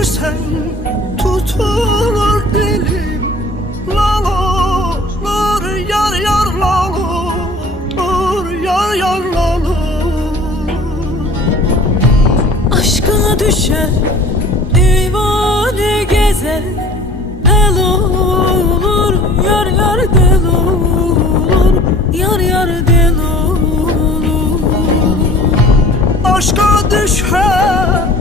dersen tutulur dilim. Lal olur yar yar lal olur yar yar lal olur. Aşkına düşen divane gezer, del olur yar yar del olur, yar yar del olur. Aşka düşen